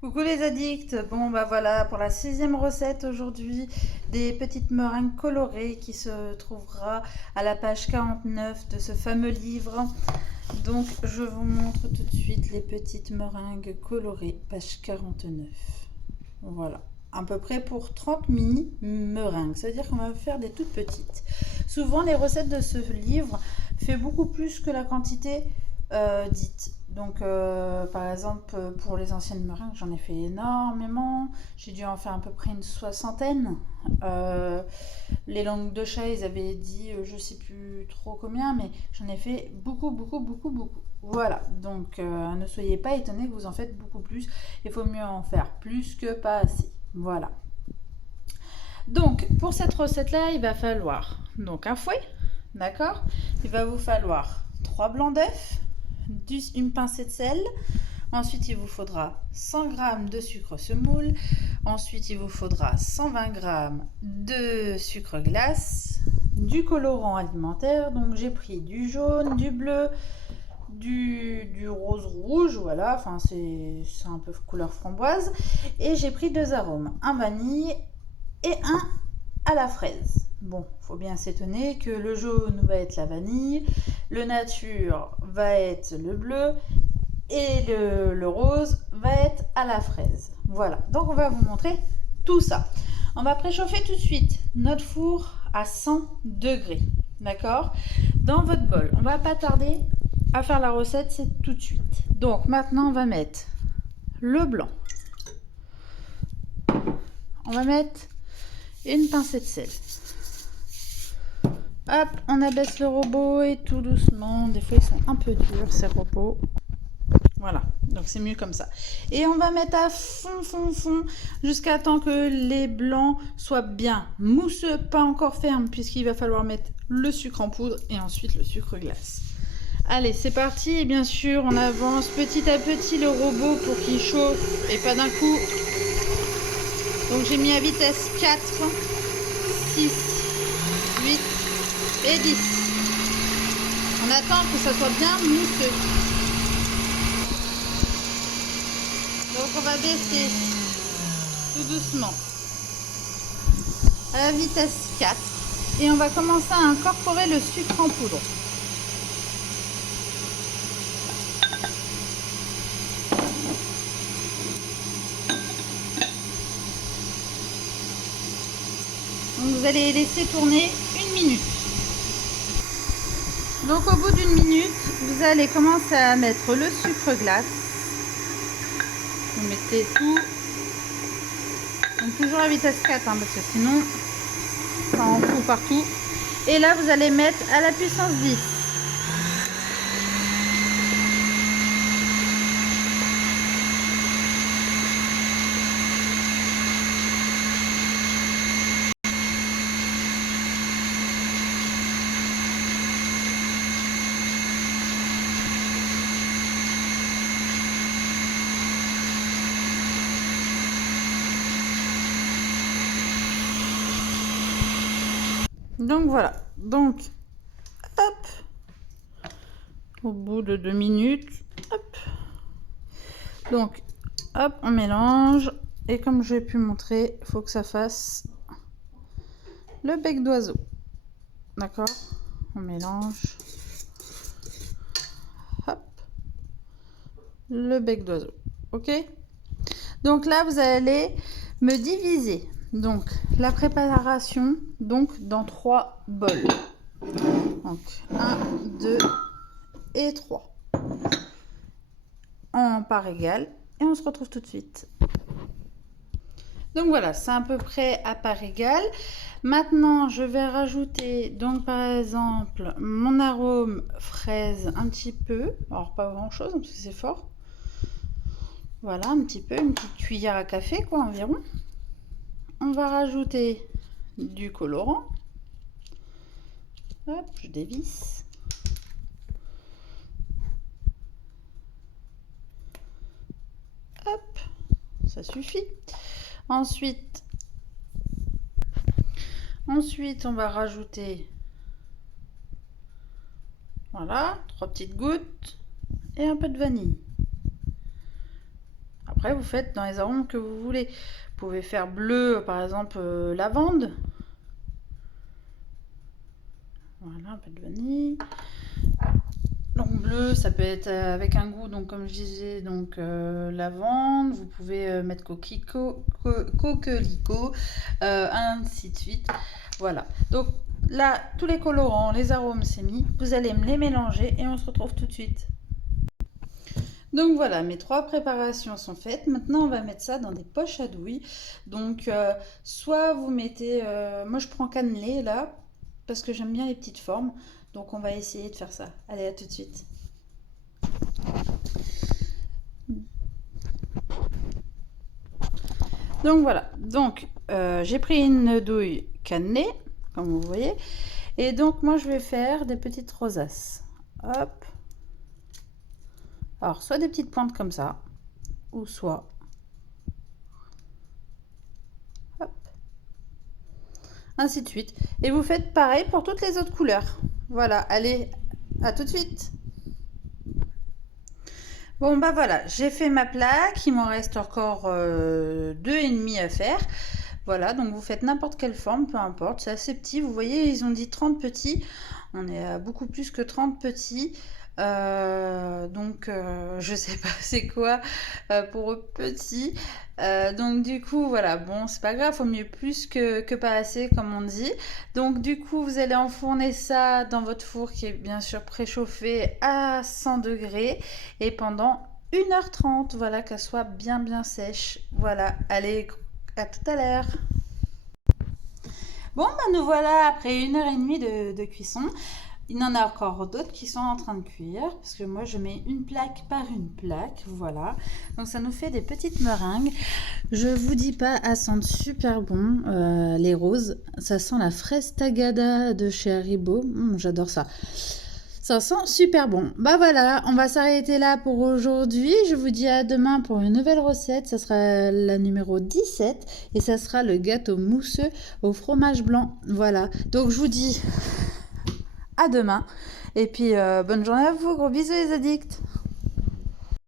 Coucou les addicts, bon bah voilà pour la sixième recette aujourd'hui, des petites meringues colorées qui se trouvera à la page 49 de ce fameux livre. Donc je vous montre tout de suite les petites meringues colorées, page 49. Voilà, à peu près pour 30 mini meringues, c'est-à-dire qu'on va faire des toutes petites. Souvent les recettes de ce livre fait beaucoup plus que la quantité dite. Donc par exemple pour les anciennes meringues j'en ai fait énormément, j'ai dû en faire à peu près une soixantaine. Les langues de chat ils avaient dit je sais plus trop combien, mais j'en ai fait beaucoup. Voilà, donc ne soyez pas étonnés que vous en faites beaucoup plus, il faut mieux en faire plus que pas assez. Voilà. Donc pour cette recette là il va falloir donc un fouet, d'accord, il va vous falloir 3 blancs d'œufs, une pincée de sel, ensuite il vous faudra 100 g de sucre semoule, ensuite il vous faudra 120 g de sucre glace, du colorant alimentaire, donc j'ai pris du jaune, du bleu, du rose rouge, voilà, enfin c'est un peu couleur framboise, et j'ai pris 2 arômes, un vanille et un à la fraise. Bon, faut bien s'étonner que le jaune va être la vanille, le nature va être le bleu et le rose va être à la fraise. Voilà, donc on va vous montrer tout ça. On va préchauffer tout de suite notre four à 100 degrés, d'accord? Dans votre bol, on va pas tarder à faire la recette, c'est tout de suite. Donc maintenant on va mettre le blanc, on va mettre une pincée de sel. Hop, on abaisse le robot et tout doucement. Des fois, ils sont un peu durs, ces robots. Voilà, donc c'est mieux comme ça. Et on va mettre à fond, jusqu'à temps que les blancs soient bien mousseux, pas encore fermes, puisqu'il va falloir mettre le sucre en poudre et ensuite le sucre glace. Allez, c'est parti. Et bien sûr, on avance petit à petit le robot pour qu'il chauffe et pas d'un coup. Donc j'ai mis à vitesse 4, 6, 8 et 10. On attend que ça soit bien mousseux. Donc on va baisser tout doucement à la vitesse 4 et on va commencer à incorporer le sucre en poudre. Donc vous allez laisser tourner 1 minute. Donc au bout d'1 minute, vous allez commencer à mettre le sucre glace. Vous mettez tout. Donc toujours à vitesse 4 parce que sinon ça en fout partout. Et là vous allez mettre à la puissance 10. Donc voilà, donc hop, au bout de 2 minutes, hop, donc hop, on mélange et comme j'ai pu montrer, il faut que ça fasse le bec d'oiseau, d'accord, on mélange, hop, le bec d'oiseau, ok. Donc là vous allez me diviser donc la préparation donc dans 3 bols, donc 1, 2 et 3 en part égale et on se retrouve tout de suite. Donc voilà, c'est à peu près à part égale. Maintenant je vais rajouter donc par exemple mon arôme fraise un petit peu, alors pas grand chose parce que c'est fort, voilà, un petit peu, une petite cuillère à café quoi environ. On va rajouter du colorant. Hop, je dévisse. Hop, ça suffit. Ensuite, on va rajouter, voilà, 3 petites gouttes et un peu de vanille. Après, vous faites dans les arômes que vous voulez. Vous pouvez faire bleu, par exemple, lavande. Voilà, un peu de vanille. Donc bleu, ça peut être avec un goût, donc comme je disais, donc lavande. Vous pouvez mettre coquelicot, ainsi de suite. Voilà. Donc là, tous les colorants, les arômes, c'est mis. Vous allez me les mélanger et on se retrouve tout de suite. Donc voilà, mes 3 préparations sont faites. Maintenant, on va mettre ça dans des poches à douille. Donc, soit vous mettez... moi, je prends cannelé, là, parce que j'aime bien les petites formes. Donc, on va essayer de faire ça. Allez, à tout de suite. Donc, voilà. Donc, j'ai pris une douille cannelée, comme vous voyez. Et donc, moi, je vais faire des petites rosaces. Hop. Alors, soit des petites pointes comme ça, ou soit... Hop. Ainsi de suite. Et vous faites pareil pour toutes les autres couleurs. Voilà, allez, à tout de suite. Bon, bah voilà, j'ai fait ma plaque, il m'en reste encore 2,5 à faire. Voilà, donc vous faites n'importe quelle forme, peu importe, c'est assez petit. Vous voyez, ils ont dit 30 petits, on est à beaucoup plus que 30 petits. Je sais pas c'est quoi pour eux petits. Donc du coup voilà, bon c'est pas grave, faut mieux plus que pas assez comme on dit. Donc du coup vous allez enfourner ça dans votre four qui est bien sûr préchauffé à 100 degrés et pendant 1h30, voilà, qu'elle soit bien sèche. Voilà, allez, à tout à l'heure. Bon, bah nous voilà après 1h30 de cuisson. Il y en a encore d'autres qui sont en train de cuire, parce que moi je mets une plaque par une plaque, voilà. Donc ça nous fait des petites meringues. Je vous dis pas, elles sentent super bon, les roses. Ça sent la fraise tagada de chez Haribo, j'adore ça. Ça sent super bon. Bah voilà, on va s'arrêter là pour aujourd'hui. Je vous dis à demain pour une nouvelle recette. Ça sera la numéro 17 et ça sera le gâteau mousseux au fromage blanc. Voilà, donc je vous dis... à demain. Et puis, bonne journée à vous. Gros bisous les addicts.